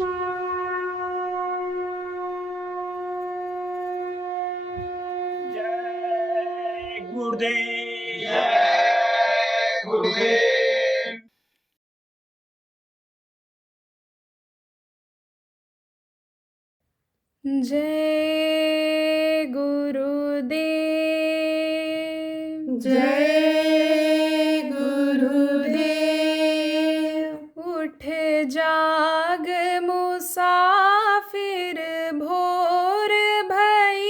जय गुरुदेव। जय गुरुदेव। जय गुरुदेव। जय गुरुदेव। उठ जाग मुसाफिर भोर भई,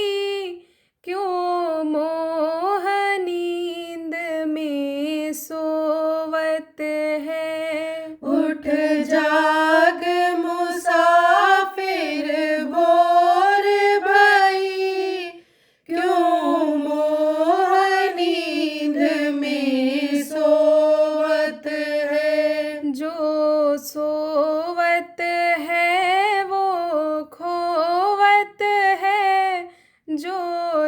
क्यों मोह नींद में सोवत है। उठ जाग मुसाफिर भोर भई, क्यों मोह नींद में सोवत है। जो सोवत है वो खोवत है, जो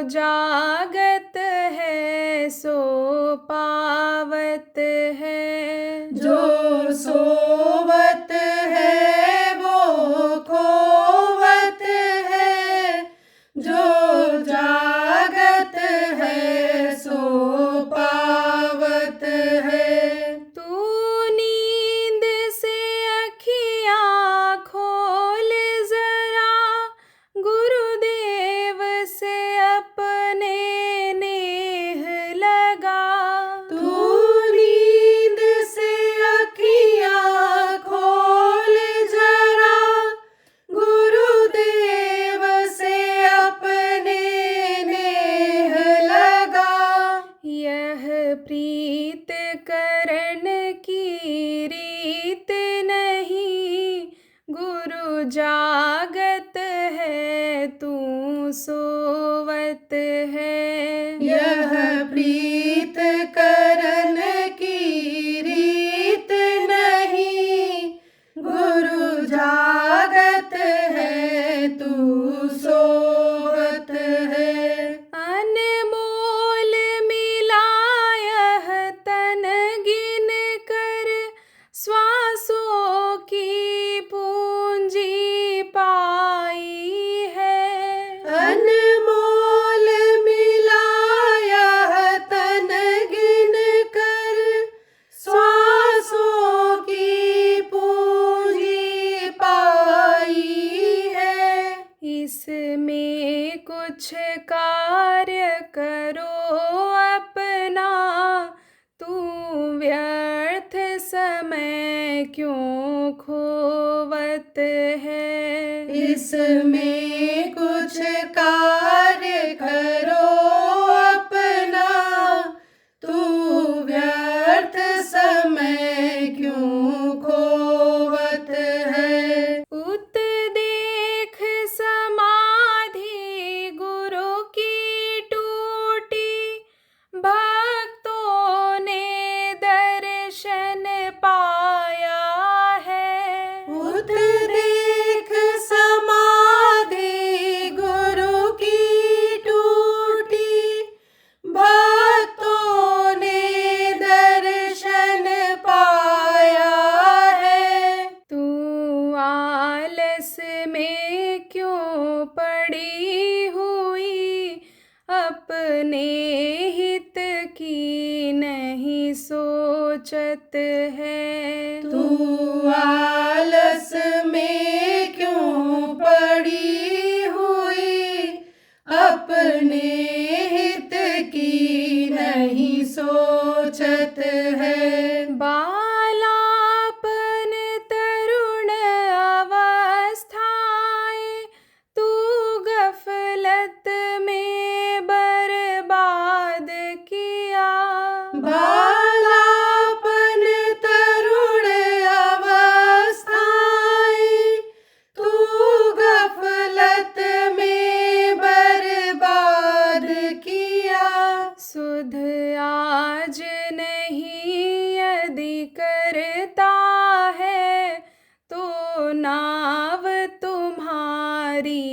जागत है सो पावत है। जो सोवत है वो खोवत है, जो जागत है सो पावत है। तू नींद से अखियाँ खोल जरा, गुरुदेव से अपने नेह लगा। तू नींद से अखियाँ खोल जरा, गुरुदेव से अपने नेह लगा। यह प्रीत करण की रीत नहीं, गुरु जागत है तू सोवत है। यह प्रीत करन की रीत नहीं, गुरु जागत है तू सोवत है। अनमोल मिला यह तन गिन कर, श्वासों की पूंजी पाई है। अनमोल मिला यह तन गिन कर, श्वासों की पूंजी पाई है। इसमें कुछ कार्य करो अपना, तू व्यर्थ समय क्यों खोवत है। इसमें कुछ कार्य करो अपना, तू व्यर्थ समय क्यों खोवत है। उत देख समाधि गुरु की टूटी, भक्तों ने दर्शन पाया है। उत देख समाधि गुरु की टूटी, भक्तों ने दर्शन पाया है। तू आलस में क्यों पड़ी हुई, अपने हित की नहीं सोचत है। तू आलस में क्यों पड़ी हुई, अपने हित की नहीं सोचत है। बालापन तरुण अवस्थाएं, तू गफलत में बर्बाद किया। बालापन तरुण अवस्थाएं, तू गफलत में बर्बाद किया। सुध आज नहीं यदि करता है, तो नाव तुम्हारी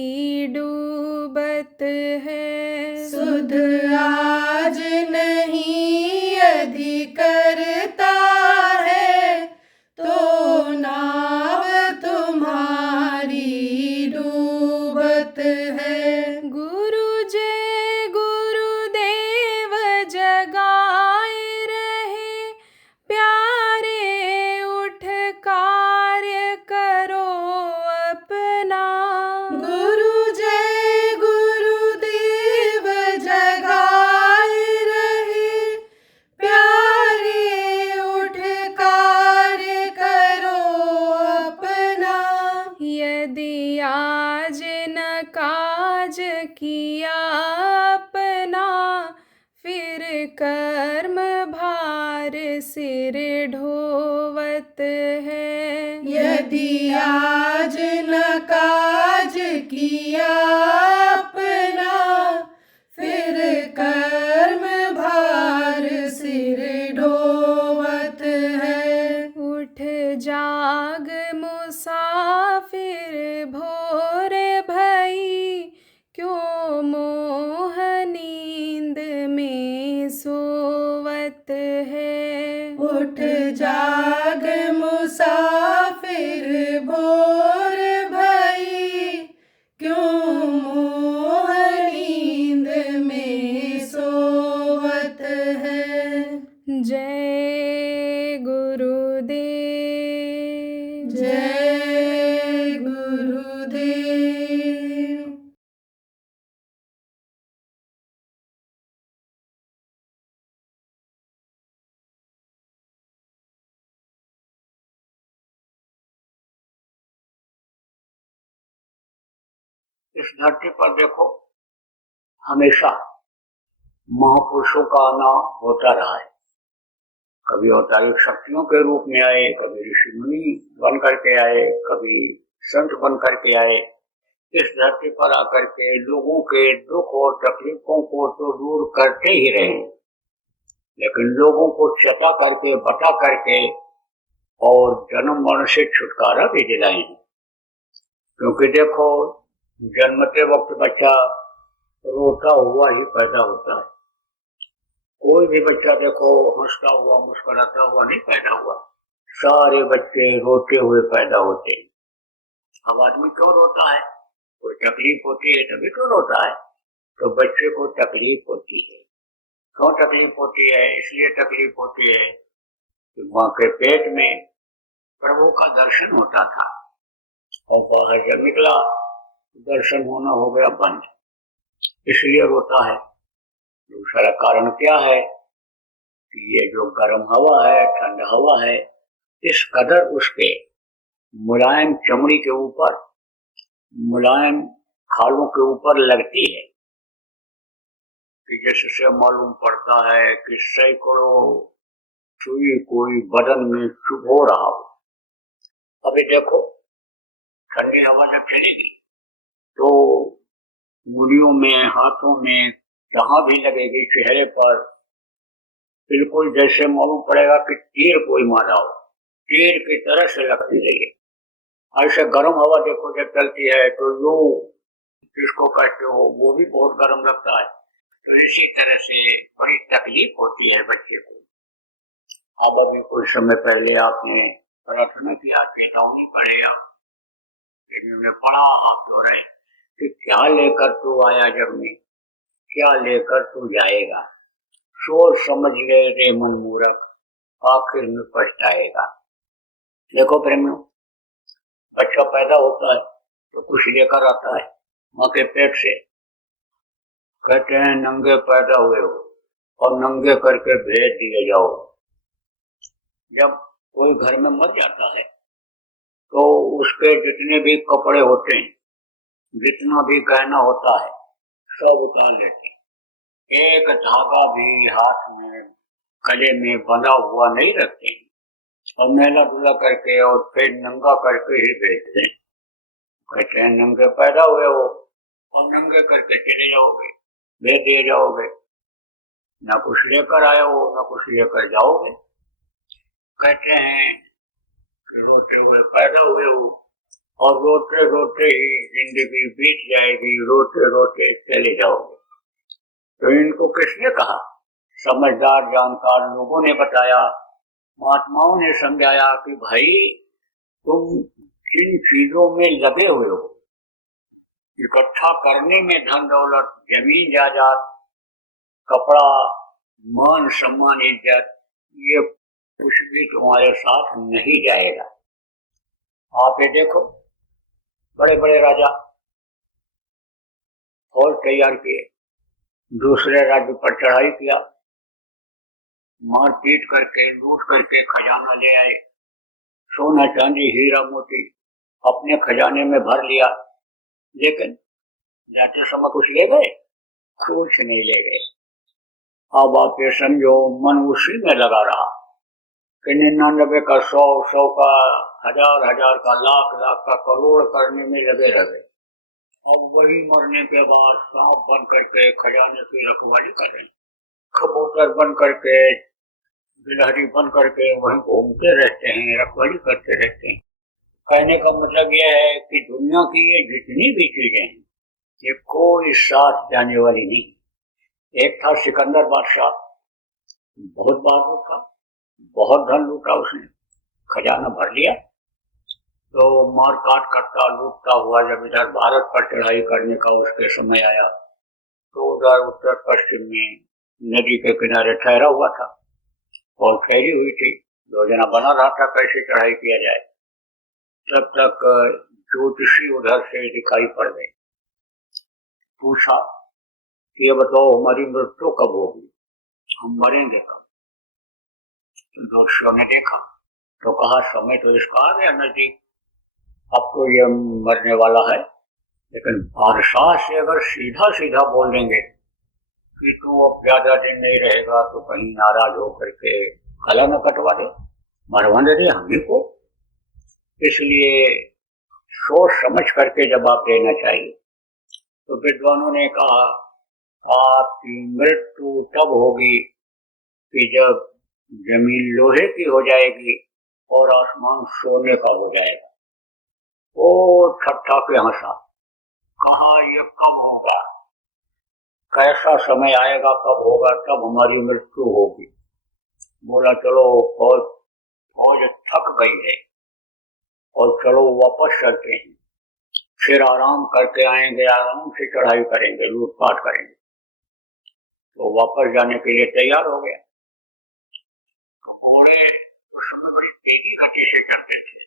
डूबत है। सुध आज नहीं यदि करता है, तो नाव तुम्हारी सिर ढोवत है। यदि आज न काज किया अपना, फिर कर्म भार सिर ढोवत है। उठ जाग मुसाफिर भोर भई, क्यों मोह नींद में सोवत है। उठ जाग मुसाफिर भोर भई, क्यों मोह नींद में सोवत है। जय गुरुदेव। जय गुरुदेव। इस धरती पर देखो, हमेशा महापुरुषों का आना होता रहा है। कभी अवतारिक शक्तियों के रूप में आए, कभी ऋषि मुनि बन करके आए, कभी संत बन करके आए। इस धरती पर आकर के लोगों के दुख और तकलीफों को तो दूर करते ही रहे, लेकिन लोगों को चटा करके, बटा करके और जन्म मरण से छुटकारा भी दिलाए। क्योंकि देखो, जन्मते वक्त बच्चा रोता हुआ ही पैदा होता है। कोई भी बच्चा देखो हंसता हुआ, मुस्कुराता हुआ नहीं पैदा हुआ। सारे बच्चे रोते हुए पैदा होते हैं। अब आदमी क्यों रोता है? कोई तकलीफ होती है तभी तो रोता है। तो बच्चे को तकलीफ होती है। क्यों तकलीफ होती है? इसलिए तकलीफ होती है कि माँ के पेट में प्रभु का दर्शन होता था और बाहर जब निकला दर्शन होना हो गया बंद, इसलिए रोता है। दूसरा कारण क्या है कि ये जो गर्म हवा है, ठंडा हवा है, इस कदर उसके मुलायम चमड़ी के ऊपर, मुलायम खालों के ऊपर लगती है कि जिससे मालूम पड़ता है कि सैकड़ों सुई कोई बदन में चुभ हो रहा हो। अभी देखो, ठंडी हवा जब चलेगी तो उंगलियों में, हाथों में, जहां भी लगेगी, चेहरे पर बिल्कुल जैसे मालूम पड़ेगा कि तीर कोई मारा हो, तीर की तरह से लगती रहेगी। ऐसे गर्म हवा देखो जब चलती है तो लू जिसको कहते हो वो भी बहुत गर्म लगता है। तो इसी तरह से बड़ी तकलीफ होती है बच्चे को। अब अभी कुछ समय पहले आपने प्रार्थना किया, चेतावनी पढ़े, हमने पढ़ा, आप कह रहे कि क्या लेकर तू आया जग में, क्या लेकर तू जाएगा, सोच समझ ले रे मन मूर्ख, आखिर में पछताएगा। देखो प्रेमियों, बच्चा पैदा होता है तो कुछ लेकर आता है माँ के पेट से। कहते हैं नंगे पैदा हुए हो और नंगे करके भेज दिए जाओ। जब कोई घर में मर जाता है तो उसके जितने भी कपड़े होते हैं, जितना भी गहना होता है, सब उतार लेते हैं। एक धागा भी हाथ में, गले में बंधा हुआ नहीं रखते और नहला धुला करके और फिर नंगा करके ही भेजते हैं। कहते हैं नंगे पैदा हुए हो और नंगे करके चले जाओगे, भेज दिए जाओगे, ना कुछ लेकर आए हो ना कुछ लेकर जाओगे। कहते हैं कि रोते हुए पैदा हुए हो और रोते रोते ही जिंदगी बीत जाएगी, रोते रोते चले जाओगे। तो इनको किसने कहा? समझदार जानकार लोगों ने बताया, महात्माओं ने समझाया कि भाई तुम जिन चीजों में लगे हुए हो, इकट्ठा करने में, धन दौलत, जमीन जायदाद, कपड़ा, मान सम्मान, इज्जत, ये कुछ भी तुम्हारे साथ नहीं जाएगा। आप ये देखो, बड़े बड़े राजा फौज तैयार किए, दूसरे राज्य पर चढ़ाई किया, मारपीट करके, लूट करके खजाना ले आए, सोना चांदी हीरा मोती अपने खजाने में भर लिया, लेकिन जाते समय कुछ ले गए? कुछ नहीं ले गए। अब आप ये समझो मन उसी में लगा रहा, कि 99 का 100, 100 का 1000, 1000 का लाख, लाख का करोड़ करने में लगे रहे। अब वही मरने के बाद सांप बन करके खजाने की रखवाली करें, कबूतर बन करके, गिलहरी बन करके वहीं घूमते रहते हैं, रखवाली करते रहते हैं। कहने का मतलब यह है कि दुनिया की ये जितनी भी चीजें हैं, ये कोई साथ जाने वाली नहीं। एक था सिकंदर बादशाह, बहुत बहादुर था, बहुत धन लूटा उसने, खजाना भर लिया। तो मार काट करता लूटता हुआ जब इधर भारत पर चढ़ाई करने का उसके समय आया, तो उधर उत्तर पश्चिम में नदी के किनारे ठहरा हुआ था और ठहरी हुई थी, योजना बना रहा था कैसे चढ़ाई किया जाए। तब तक ज्योतिषी उधर से दिखाई पड़ गए। पूछा कि ये बताओ हमारी मृत्यु कब होगी, हम मरेंगे कब? ज्योतिषियों ने देखा तो कहा समय तो इसका आ गया नजदीक, अब तो ये मरने वाला है, लेकिन बादशाह से अगर सीधा सीधा बोल देंगे कि तू अब ज्यादा दिन नहीं रहेगा तो कहीं नाराज होकर के गला न कटवा दे, मरवाने दे हम ही को, इसलिए सोच समझ करके जवाब देना चाहिए। तो विद्वानों ने कहा आपकी मृत्यु तब होगी कि जब जमीन लोहे की हो जाएगी और आसमान सोने का हो जाएगा। वो ठट्ठा के हंसा, कहा ये कब होगा, कैसा समय आएगा, कब होगा, तब हमारी मृत्यु होगी। बोला चलो फौज थक गई है और चलो वापस चलते हैं, फिर आराम करके आएंगे, आराम से चढ़ाई करेंगे, लूटपाट करेंगे। तो वापस जाने के लिए तैयार हो गया। घोड़े उस समय बड़ी तेजी गति से चलते थे,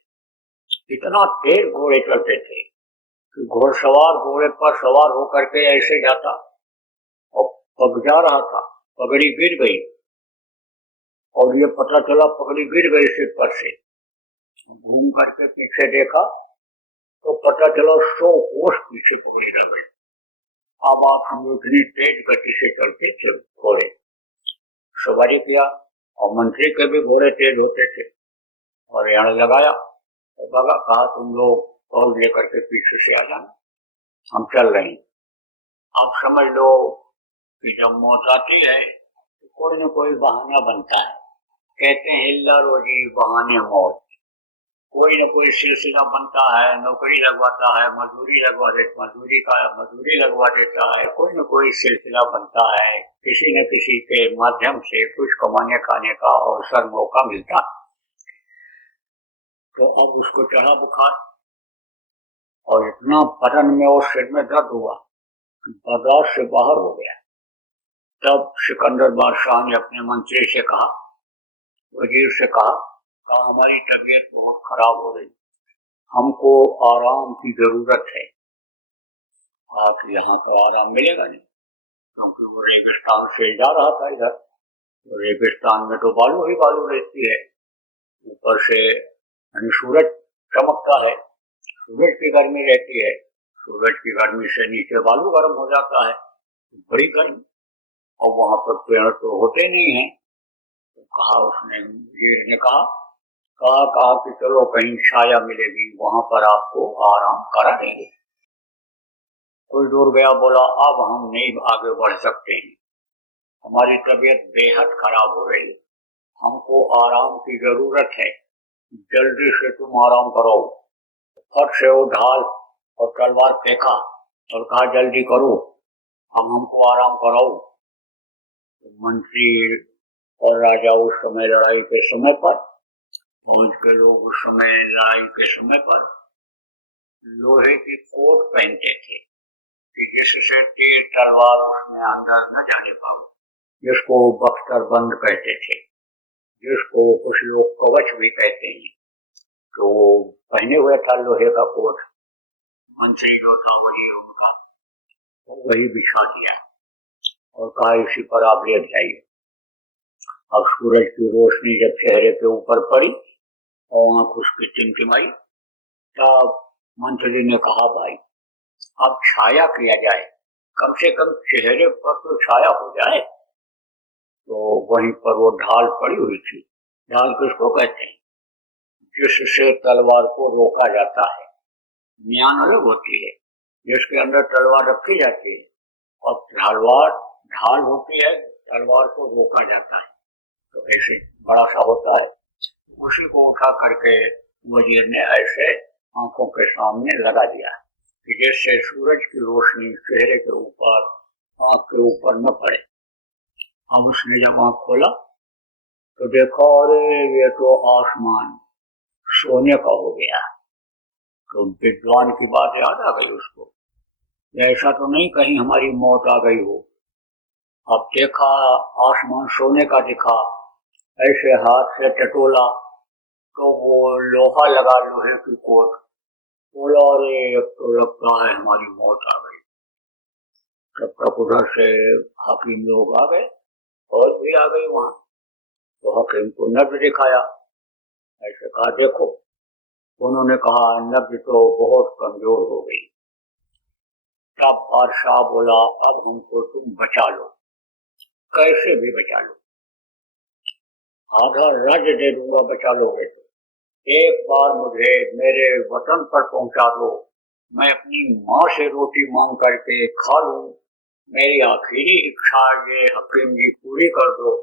इतना तेज घोड़े चलते थे कि घोड़सवार घोड़े पर सवार होकर के ऐसे जाता और पग जा रहा था, पगड़ी गिर गई और ये पता चला पगड़ी गिर गई सिर पर से। घूम करके पीछे देखा तो पता चला 100 कोस पीछे पगड़ी रह गई। अब आप हम इतनी तेज गति से चलते थे घोड़े, सवारी किया और मंत्री के भी घोड़े तेज होते थे और यहाँ लगाया तो बगा, कहा तुम लोग फौज लेकर के पीछे से आ जाना, हम चल रहे हैं। अब समझ लो कि जब मौत आती है तो कोई न कोई बहाना बनता है, कहते हैं हिल्ला रोजी बहाने मौत, कोई न कोई सिलसिला बनता है, नौकरी लगवाता है, मजदूरी लगवा देता है, कोई न कोई सिलसिला बनता है, किसी न किसी के माध्यम से कुछ कमाने खाने का अवसर मौका मिलता है। तो अब उसको चढ़ा बुखार और इतना बदन में और सिर में दर्द हुआ कि बर्दाश्त से बाहर हो गया। तब सिकंदर बादशाह ने अपने मंत्री से कहा, वजीर से कहा हमारी तबीयत बहुत खराब हो रही, हमको आराम की जरूरत है। आप यहाँ पर आराम मिलेगा नहीं, क्योंकि वो रेगिस्तान से जा रहा था इधर, तो रेगिस्तान में तो बालू ही बालू रहती है, ऊपर से सूरज चमकता है, सूरज की गर्मी रहती है, सूरज की गर्मी से नीचे बालू गर्म हो जाता है, बड़ी गर्मी, और वहां पर पेड़ तो होते नहीं है। तो कहा उसने, वजीर ने कहा कि चलो कहीं छाया मिलेगी, वहां पर आपको आराम करा देंगे। कोई दूर गया, बोला अब हम नहीं आगे बढ़ सकते हैं, हमारी तबीयत बेहद खराब हो रही है, हमको आराम की जरूरत है, जल्दी से तुम आराम करो। फट से वो ढाल और तलवार फेंका और कहा जल्दी करो, अब हमको आराम कराओ। मंत्री और राजा उस समय लड़ाई के समय पर, फौज के लोग उस समय लड़ाई के समय पर लोहे की कोट पहनते थे कि जिससे तीर तलवार उसमें अंदर न जाने पाओ, जिसको बख्तर बंद कहते थे, जिसको कुछ लोग कवच भी कहते हैं। तो पहने हुए था लोहे का कोट, मंत्री जो था वजीर उनका, वही बिछा दिया और कहा इसी पर आप लेट जाइए। अब सूरज की रोशनी जब चेहरे के ऊपर पड़ी और आंख उसकी टिमटिमाई, तब मंत्री ने कहा भाई अब छाया किया जाए, कम से कम चेहरे पर तो छाया हो जाए। तो वहीं पर वो ढाल पड़ी हुई थी, ढाल किसको कहते हैं? जिससे तलवार को रोका जाता है। म्यान अलग होती है, जिसके अंदर तलवार रखी जाती है, और ढाल होती है, तलवार को रोका जाता है। तो ऐसे बड़ा सा होता है, उसी को उठा करके वजीर ने ऐसे आंखों के सामने लगा दिया कि जैसे सूरज की रोशनी चेहरे के ऊपर, आंख के ऊपर न पड़े। हम उसने जब आंख खोला तो देखा, अरे ये तो आसमान सोने का हो गया। तो विद्वान की बात याद आ गई उसको, ऐसा तो नहीं कहीं हमारी मौत आ गई हो। अब देखा आसमान सोने का दिखा, ऐसे हाथ से टटोला तो वो लोहा लगा, लोहे की कोट। बोला, अरे अब तो लगता है हमारी मौत आ गई। तब तक उधर से हकीम लोग आ गए और भी आ गए वहां। तो हकीम को नब्ज दिखाया, ऐसे कहा देखो। उन्होंने कहा नब्ज तो बहुत कमजोर हो गई। तब बादशाह बोला, अब हमको तुम बचा लो, कैसे भी बचा लो, आधा राज्य दे दूंगा बचा लोगे तो। एक बार मुझे मेरे वतन पर पहुंचा दो, मैं अपनी माँ से रोटी मांग करके खा लूं, मेरी आखिरी इच्छा ये हकीम जी पूरी कर दो।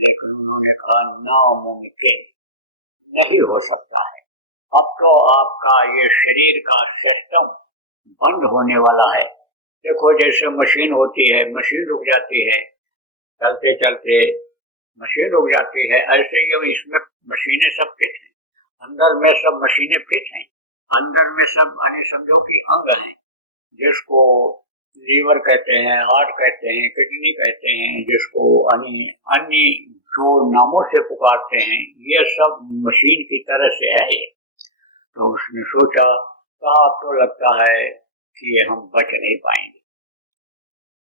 लेकिन उन्होंने कहा नामुमकिन, नहीं हो सकता है। अब तो आपका ये शरीर का सिस्टम बंद होने वाला है। देखो जैसे मशीन होती है, मशीन रुक जाती है, चलते चलते मशीन रुक जाती है, ऐसे ही इसमें मशीनें सब फिट हैं, अंदर में सब मशीनें फिट हैं, अंदर में सब माने समझो कि अंग हैं, जिसको लीवर कहते हैं, हार्ट कहते हैं, किडनी कहते हैं, जिसको अन्य जो नामों से पुकारते हैं, ये सब मशीन की तरह से है ये। तो उसने सोचा, कहा तो लगता है कि ये हम बच नहीं पाएंगे।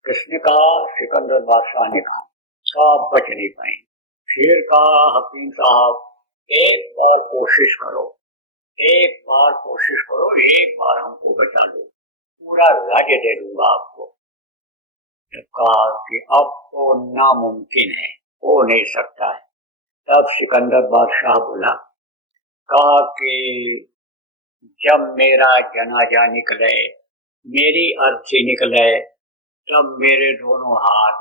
किसने कहा? सिकंदर बादशाह ने कहा बच नहीं पाएंगे। फिर कहा हकीम साहब एक बार कोशिश करो, एक बार कोशिश करो, एक बार हमको बचा लो, पूरा राज्य दे दूंगा आपको। तो कहा कि अब तो नामुमकिन है, हो नहीं सकता है। तब सिकंदर बादशाह बोला, कहा कि जब मेरा जनाजा निकले, मेरी अर्थी निकले, तब मेरे दोनों हाथ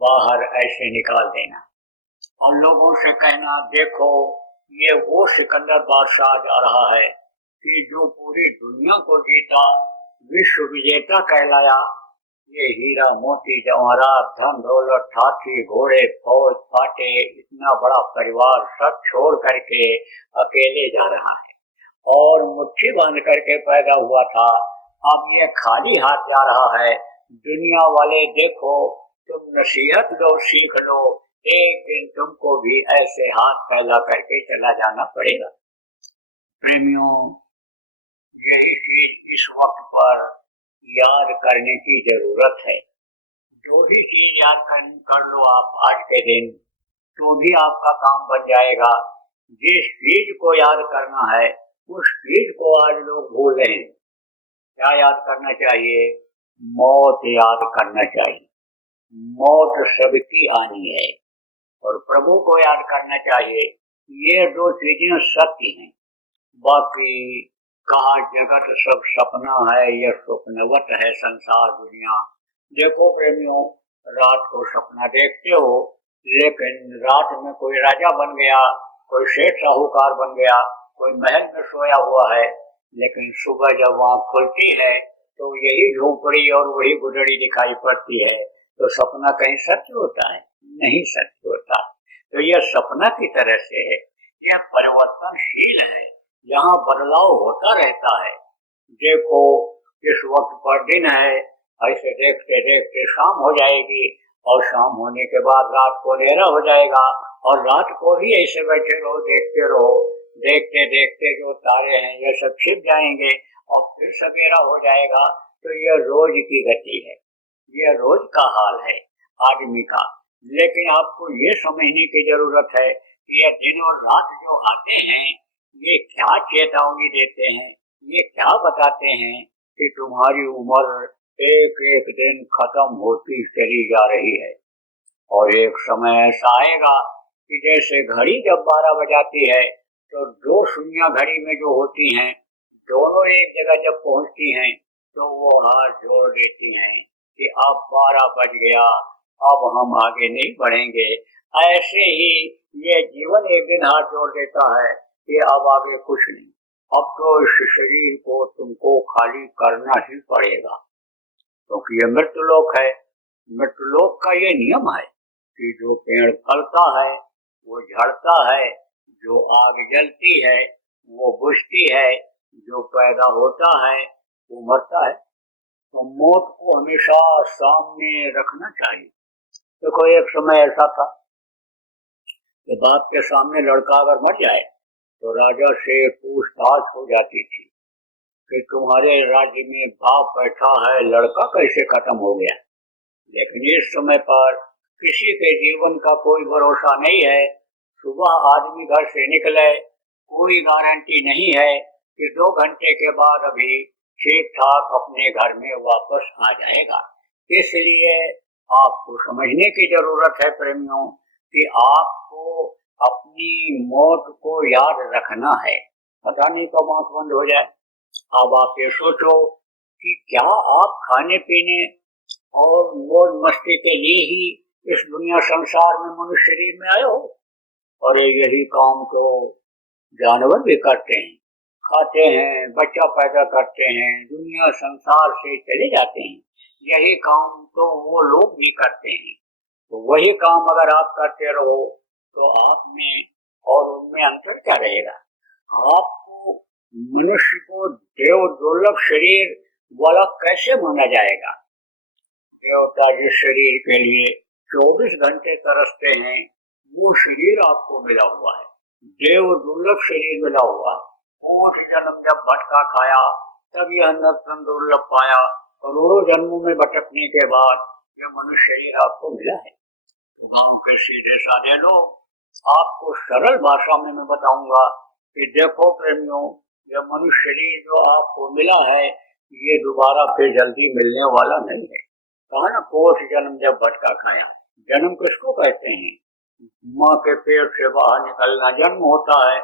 बाहर ऐसे निकाल देना और लोगों से कहना, देखो ये वो सिकंदर बादशाह जा रहा है कि जो पूरी दुनिया को जीता, विश्व विजेता कहलाया। ये हीरा मोती जवाहरात, धन दौलत, हाथी घोड़े, फौज फाटे, इतना बड़ा परिवार सब छोड़ करके अकेले जा रहा है और मुट्ठी बांध करके पैदा हुआ था, अब ये खाली हाथ जा रहा है। दुनिया वाले देखो, तुम नसीहत लो, सीख लो, एक दिन तुमको भी ऐसे हाथ फैला करके चला जाना पड़ेगा। प्रेमियों, यही चीज इस वक्त पर याद करने की जरूरत है। जो ही चीज याद कर लो आप आज के दिन, तो भी आपका काम बन जाएगा। जिस चीज को याद करना है उस चीज को आज लोग भूल रहे हैं। क्या याद करना चाहिए? मौत याद करना चाहिए। मौत सबकी आनी है और प्रभु को याद करना चाहिए। ये दो चीजें सत्य हैं। बाकी कहा जगत सब सपना है, यह स्वप्नवत है संसार दुनिया। देखो प्रेमियों, रात को सपना देखते हो, लेकिन रात में कोई राजा बन गया, कोई सेठ साहूकार बन गया, कोई महल में सोया हुआ है, लेकिन सुबह जब वहां खुलती है तो यही झोपड़ी और वही गुदड़ी दिखाई पड़ती है। तो सपना कहीं सत्य होता है? नहीं सत्य होता। तो यह सपना की तरह से है, यह परिवर्तनशील है, यहाँ बदलाव होता रहता है। देखो इस वक्त पर दिन है, ऐसे देखते देखते शाम हो जाएगी और शाम होने के बाद रात को अंधेरा हो जाएगा और रात को भी ऐसे बैठे रहो, देखते रहो। देखते देखते जो तारे हैं ये सब छिप जाएंगे और फिर सवेरा हो जाएगा। तो यह रोज की गति है, यह रोज का हाल है आदमी का। लेकिन आपको ये समझने की जरूरत है कि यह दिन और रात जो आते हैं ये क्या चेतावनी देते हैं, ये क्या बताते हैं कि तुम्हारी उम्र एक एक दिन खत्म होती चली जा रही है और एक समय ऐसा आएगा कि जैसे घड़ी जब 12 बजाती है तो दो सुइयां घड़ी में जो होती हैं दोनों एक जगह जब पहुंचती हैं तो वो हाथ जोड़ देती हैं कि अब 12 बज गया, अब हम आगे नहीं बढ़ेंगे। ऐसे ही ये जीवन एक दिन हाथ जोड़ देता है कि अब आगे कुछ नहीं, अब तो इस शरीर को तुमको खाली करना ही पड़ेगा, क्योंकि ये मृत्युलोक है। मृत्युलोक का ये नियम है कि जो पेड़ फलता है वो झड़ता है, जो आग जलती है वो बुझती है, जो पैदा होता है वो मरता है। तो मौत को हमेशा सामने रखना चाहिए। देखो एक समय ऐसा था कि बाप के सामने लड़का अगर मर जाए तो राजा से पूछताछ हो जाती थी कि तुम्हारे राज्य में बाप बैठा है, लड़का कैसे खत्म हो गया। लेकिन इस समय पर किसी के जीवन का कोई भरोसा नहीं है। सुबह आदमी घर से निकले, कोई गारंटी नहीं है कि 2 घंटे के बाद अभी ठीक ठाक अपने घर में वापस आ जाएगा। इसलिए आपको समझने की जरूरत है प्रेमियों कि आपको अपनी मौत को याद रखना है, पता नहीं कब आंख बंद हो जाए। अब आप ये सोचो कि क्या आप खाने पीने और मौज मस्ती के लिए ही इस दुनिया संसार में मनुष्य शरीर में आए हो? और यही काम तो जानवर भी करते हैं, खाते हैं, बच्चा पैदा करते हैं, दुनिया संसार से चले जाते हैं। यही काम तो वो लोग भी करते हैं। तो वही काम अगर आप करते रहो तो आप में और उनमें अंतर क्या रहेगा? आपको मनुष्य को देव दुर्लभ शरीर वाला कैसे माना जाएगा? देवता जिस शरीर के लिए 24 घंटे तरसते हैं वो शरीर आपको मिला हुआ है, देव दुर्लभ शरीर मिला हुआ है। 8 जन्म जब भटका खाया तब यह नर्तन दुर्लभ पाया, करोड़ों जन्मों में भटकने के बाद यह मनुष्य शरीर आपको मिला है। तो गांव के सीधे साधे लोग आपको सरल भाषा में मैं बताऊंगा कि देखो प्रेमियों, यह मनुष्य शरीर जो आपको मिला है ये दोबारा फिर जल्दी मिलने वाला नहीं है। कहा ना, 8 जन्म जब भटका खाया। जन्म किसको कहते हैं? माँ के पेट से बाहर निकलना जन्म होता है,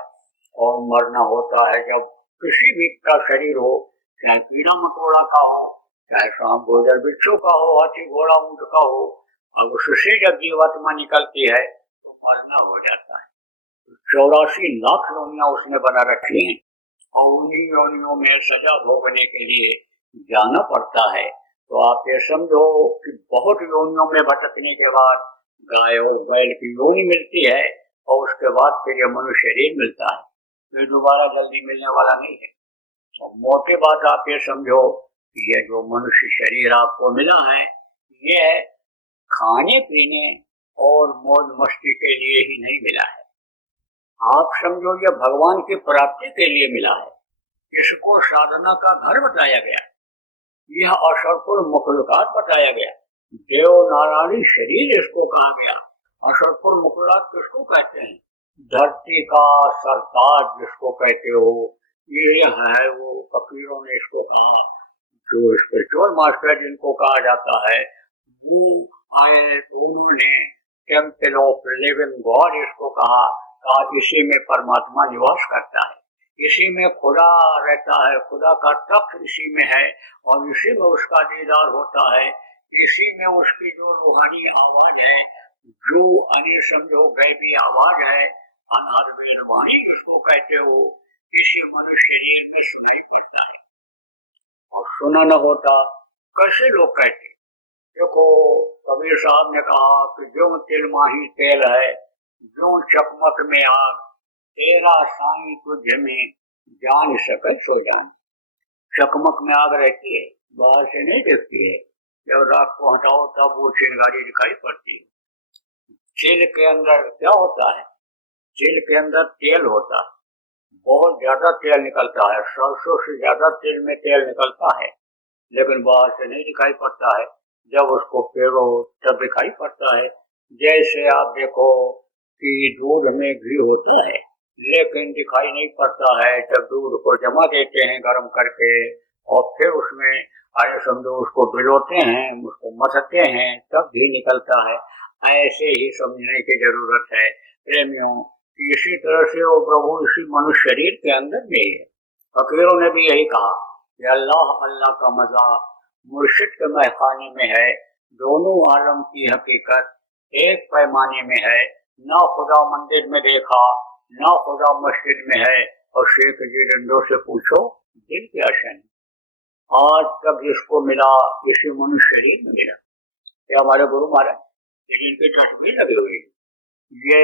और मरना होता है जब किसी भी का शरीर हो, चाहे कीड़ा मकोड़ा का हो, चाहे सांप गोजर बिच्छू का हो, हाथी घोड़ा ऊंट का हो, और उससे जब जीवात्मा निकलती है तो मरना हो जाता है। 84 लाख योनियां उसने बना रखी हैं और उन्हीं योनियों में सजा भोगने के लिए जाना पड़ता है। तो आप ये समझो कि बहुत योनियों में भटकने के बाद गाय और बैल की योनि मिलती है और उसके बाद फिर ये मनुष्य शरीर मिलता है। ये दोबारा जल्दी मिलने वाला नहीं है। तो मोटे बात आप ये समझो कि ये जो मनुष्य शरीर आपको मिला है ये खाने पीने और मौज मस्ती के लिए ही नहीं मिला है। आप समझो ये भगवान की प्राप्ति के लिए मिला है। इसको साधना का घर बताया गया, यह असरपुर मुखलकात बताया गया, देव नारायणी शरीर इसको कहा गया। असरपुर मुखलात किसको कहते हैं? धरती का सरताज जिसको कहते हो, ये है वो फकीरों ने इसको कहा। जो स्पिरिचुअल मास्टर जिनको कहा जाता है वो आए, उन्होंने टेम्पल ऑफ लिविंग गॉड इसको कहा। इसी में परमात्मा निवास करता है, इसी में खुदा रहता है, खुदा का तख्त इसी में है और इसी में उसका दीदार होता है। इसी में उसकी जो रूहानी आवाज है, जो अन्य समझो गैबी आवाज है, वाणी उसको कहते हो, इसी मनुष्य शरीर में सुनाई पड़ता है। और सुना न होता कैसे लोग कहते? देखो कबीर साहब ने कहा कि जो तिल माही तेल है, जो चकमक में आग, तेरा साईं तुझ में जान सके सो जान। चकमक में आग रहती है, बाहर से नहीं दिखती है, जब रात को हटाओ तब वो चिंगारी दिखाई पड़ती है। तिल के अंदर क्या होता है? तिल के अंदर तेल होता है, बहुत ज्यादा तेल निकलता है, 700 से ज्यादा तिल में तेल निकलता है, लेकिन बाहर से नहीं दिखाई पड़ता है। जब उसको पेड़ो तब दिखाई पड़ता है। जैसे आप देखो कि दूध में घी होता है लेकिन दिखाई नहीं पड़ता है। जब दूध को जमा देते हैं गर्म करके और फिर उसमें आए समझो उसको भिगोते हैं, उसको मसलते हैं, तब घी निकलता है। ऐसे ही समझने की जरूरत है प्रेमियों कि इसी तरह से वो प्रभु इसी मनुष्य शरीर के अंदर भी है। फकीरों ने भी यही कहा कि अल्लाह अल्लाह का मजा मुर्शिद के महखाने में है। दोनों आलम की हकीकत एक पैमाने में है। ना खुदा मंदिर में देखा, ना खुदा मस्जिद में है। और शेख जी रंडो से पूछो दिल के आशन आज तक जिसको मिला किसी मनुष्य शरीर में मिला। ये हमारे गुरु महाराज जिनकी तस्वीर लगी हुई ये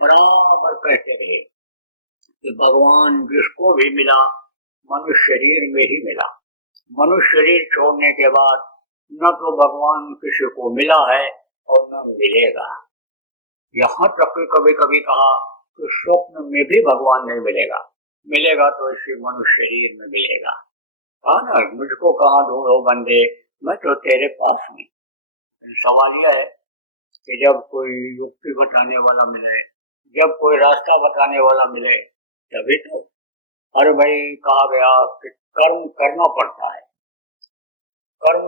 बराबर कहते रहे कि भगवान जिसको भी मिला मनुष्य शरीर में ही मिला। मनुष्य शरीर छोड़ने के बाद न तो भगवान किसी को मिला है और न मिलेगा। यहाँ तक कि कभी कभी कहा कि स्वप्न में भी भगवान नहीं मिलेगा, मिलेगा तो इसी मनुष्य शरीर में मिलेगा। कहा ना मुझको कहाँ ढूंढो बंदे, मैं तो तेरे पास हूँ। सवाल यह है कि जब कोई युक्ति बताने वाला मिले, जब कोई रास्ता बताने वाला मिले तभी तो। अरे भाई कहा गया कि कर्म करना पड़ता है। कर्म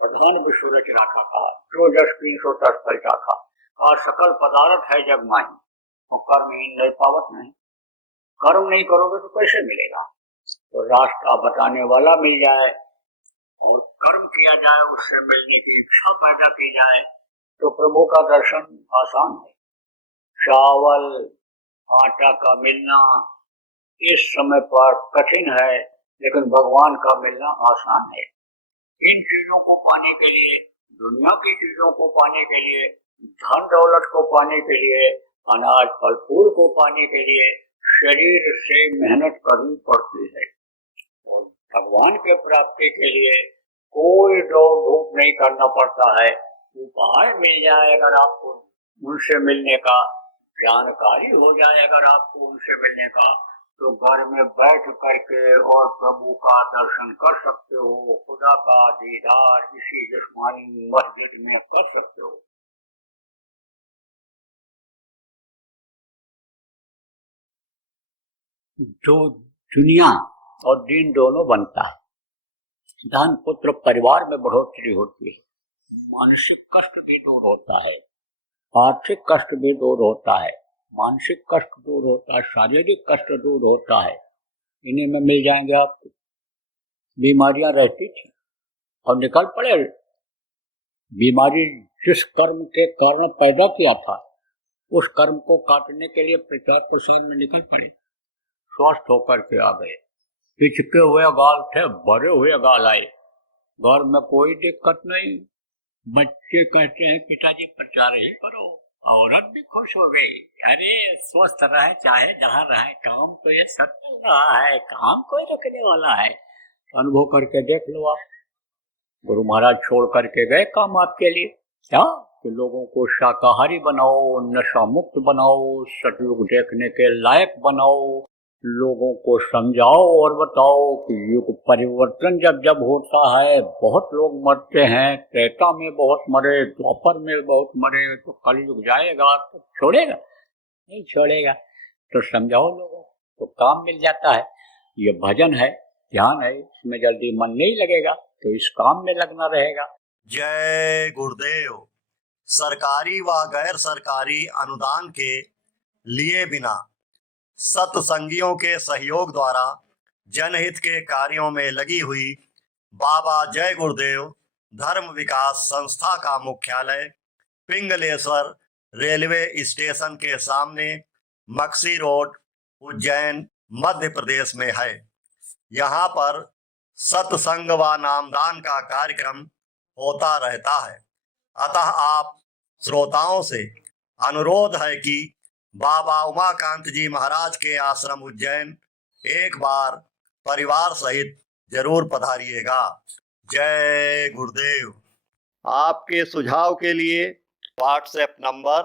प्रधान विश्व रचना का कहा जो जस 310 फल चाखा और सकल पदार्थ है जग माही और कर्म नहीं पावत नहीं। कर्म नहीं करोगे तो कैसे मिलेगा। तो रास्ता बताने वाला मिल जाए और कर्म किया जाए, उससे मिलने की इच्छा पैदा की जाए तो प्रभु का दर्शन आसान है। चावल आटा का मिलना इस समय पर कठिन है, लेकिन भगवान का मिलना आसान है। इन चीजों को पाने के लिए, दुनिया की चीजों को पाने के लिए, धन दौलत को पाने के लिए, अनाज फल फूल को पाने के लिए शरीर से मेहनत करनी पड़ती है। और भगवान के प्राप्ति के लिए कोई दौड़ धूप नहीं करना पड़ता है। उपाय मिल जाए अगर आपको उनसे मिलने का, जानकारी हो जाए अगर आपको उनसे मिलने का, तो घर में बैठ करके और प्रभु का दर्शन कर सकते हो। खुदा का दीदार इसी जिस्मानी मस्जिद में कर सकते हो। जो दुनिया और दीन दोनों बनता है, धन पुत्र परिवार में बढ़ोतरी होती है, मानसिक कष्ट भी दूर होता है, आर्थिक कष्ट भी दूर होता है, मानसिक कष्ट दूर होता है, शारीरिक कष्ट दूर होता है। इन्हीं में मिल जाएंगे आपको। बीमारियां रहती थी और निकल पड़े। बीमारी जिस कर्म के कारण पैदा किया था उस कर्म को काटने के लिए प्रचार प्रसार में निकल पड़े, स्वस्थ होकर के आ गए। पिचके हुए गाल थे, भरे हुए गाल आए। घर में कोई दिक्कत नहीं। बच्चे कहते हैं पिताजी प्रचार ही करो। औरत भी खुश हो गई, अरे स्वस्थ रहे चाहे जहाँ रहे, काम तो ये सब चल रहा है, काम कोई रोकने वाला है। अनुभव करके देख लो आप। गुरु महाराज छोड़ करके गए काम आपके लिए क्या कि लोगों को शाकाहारी बनाओ, नशा मुक्त बनाओ, सतयुग देखने के लायक बनाओ, लोगों को समझाओ और बताओ कि युग परिवर्तन जब जब होता है बहुत लोग मरते हैं। त्रेता में बहुत मरे, द्वापर में बहुत मरे, तो कलयुग जाएगा तो छोड़ेगा नहीं, छोड़ेगा तो समझाओ लोगों तो काम मिल जाता है। ये भजन है, ध्यान है, इसमें जल्दी मन नहीं लगेगा तो इस काम में लगना रहेगा। जय गुरुदेव। सरकारी व गैर सरकारी अनुदान के लिए बिना सत्संगियों के सहयोग द्वारा जनहित के कार्यों में लगी हुई बाबा जय गुरुदेव धर्म विकास संस्था का मुख्यालय पिंगलेश्वर रेलवे स्टेशन के सामने मक्सी रोड, उज्जैन, मध्य प्रदेश में है। यहाँ पर सत्संग व नामदान का कार्यक्रम होता रहता है। अतः आप श्रोताओं से अनुरोध है कि बाबा उमाकांत जी महाराज के आश्रम उज्जैन एक बार परिवार सहित जरूर पधारिएगा। जय गुरुदेव। आपके सुझाव के लिए व्हाट्सएप नंबर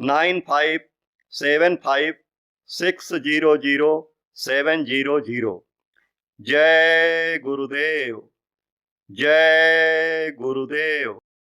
9575600700। जय गुरुदेव, जय गुरुदेव।